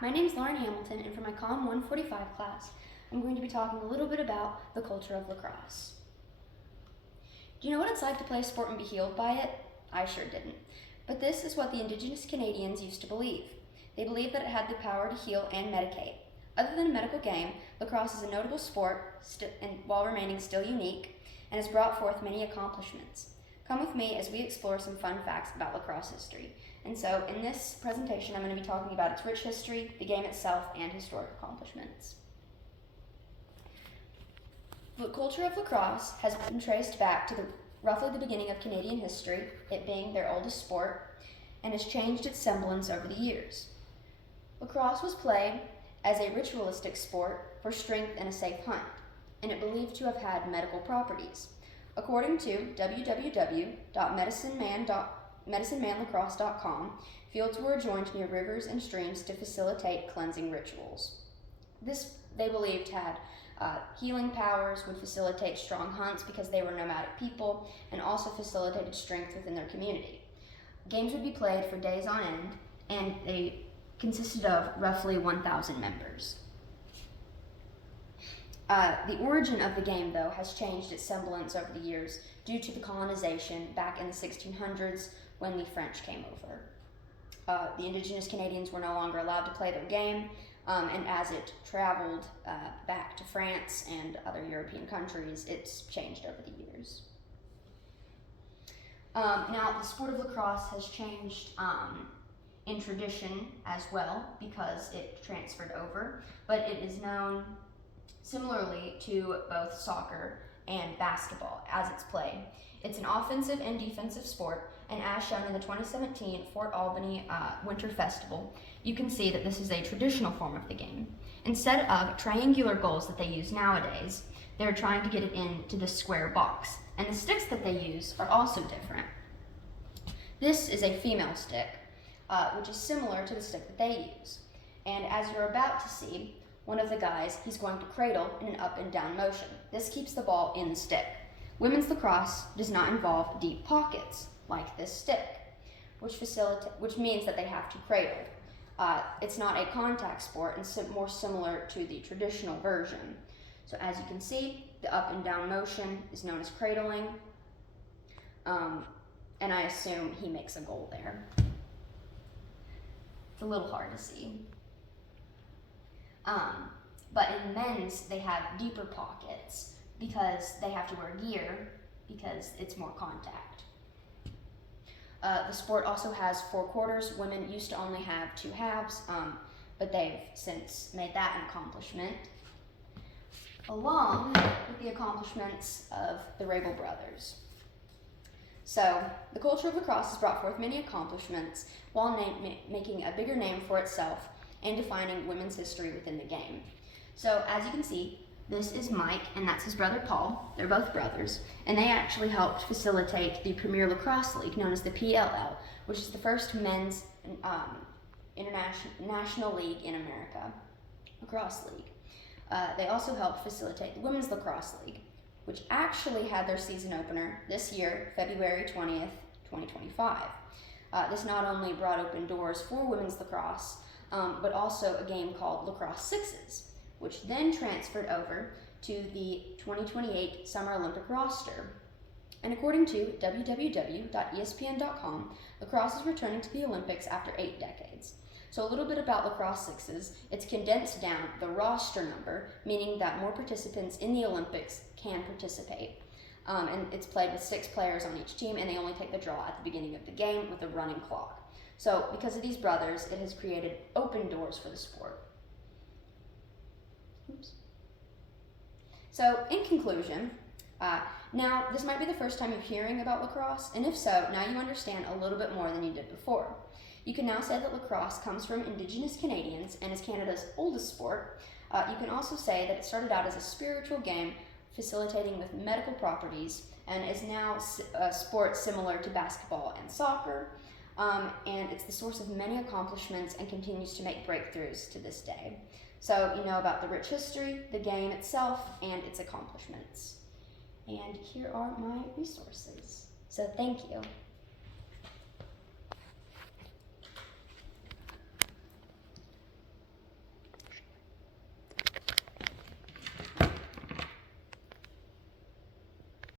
my name is Lauren Hamilton, and for my Comm 145 class, I'm going to be talking a little bit about the culture of lacrosse. Do you know what it's like to play a sport and be healed by it? I sure didn't. But this is what the Indigenous Canadians used to believe. They believed that it had the power to heal and medicate. Other than a medical game, lacrosse is a notable sport while remaining still unique, and has brought forth many accomplishments. Come with me as we explore some fun facts about lacrosse history. And so in this presentation, I'm going to be talking about its rich history, the game itself, and historic accomplishments. The culture of lacrosse has been traced back to roughly the beginning of Canadian history, it being their oldest sport, and has changed its semblance over the years. Lacrosse was played as a ritualistic sport for strength and a safe hunt, and it believed to have had medical properties. According to www.medicinemanlacrosse.com, fields were adjoined near rivers and streams to facilitate cleansing rituals. This, they believed, had healing powers, would facilitate strong hunts because they were nomadic people, and also facilitated strength within their community. Games would be played for days on end, and they consisted of roughly 1,000 members. The origin of the game, though, has changed its semblance over the years due to the colonization back in the 1600s when the French came over. The Indigenous Canadians were no longer allowed to play their game, and as it traveled back to France and other European countries, it's changed over the years. Now, the sport of lacrosse has changed in tradition as well because it transferred over, but it is known similarly to both soccer and basketball as it's played. It's an offensive and defensive sport, and as shown in the 2017 Fort Albany Winter Festival, you can see that this is a traditional form of the game. Instead of triangular goals that they use nowadays, they're trying to get it into the square box, and the sticks that they use are also different. This is a female stick, which is similar to the stick that they use, and as you're about to see, one of the guys, he's going to cradle in an up and down motion. This keeps the ball in the stick. Women's lacrosse does not involve deep pockets like this stick, which means that they have to cradle. It's not a contact sport and more similar to the traditional version. So as you can see, the up and down motion is known as cradling, and I assume he makes a goal there. It's a little hard to see. But in men's, they have deeper pockets because they have to wear gear because it's more contact. The sport also has 4 quarters. Women used to only have 2 halves, but they've since made that an accomplishment, along with the accomplishments of the Rabel brothers. So, the culture of lacrosse has brought forth many accomplishments while making a bigger name for itself and defining women's history within the game. So as you can see, this is Mike, and that's his brother Paul. They're both brothers, and they actually helped facilitate the Premier Lacrosse League, known as the PLL, which is the first men's national league in America, lacrosse league. They also helped facilitate the Women's Lacrosse League, which actually had their season opener this year, February 20th, 2025. This not only brought open doors for women's lacrosse, but also a game called Lacrosse Sixes, which then transferred over to the 2028 Summer Olympic roster. And according to www.espn.com, lacrosse is returning to the Olympics after 8 decades. So a little bit about Lacrosse Sixes. It's condensed down the roster number, meaning that more participants in the Olympics can participate. And it's played with 6 players on each team, and they only take the draw at the beginning of the game with a running clock. So because of these brothers, it has created open doors for the sport. Oops. So in conclusion, now this might be the first time you're hearing about lacrosse, and if so, now you understand a little bit more than you did before. You can now say that lacrosse comes from Indigenous Canadians and is Canada's oldest sport. You can also say that it started out as a spiritual game facilitating with medical properties and is now a sport similar to basketball and soccer. And it's the source of many accomplishments and continues to make breakthroughs to this day. So you know about the rich history, the game itself, and its accomplishments. And here are my resources. So thank you.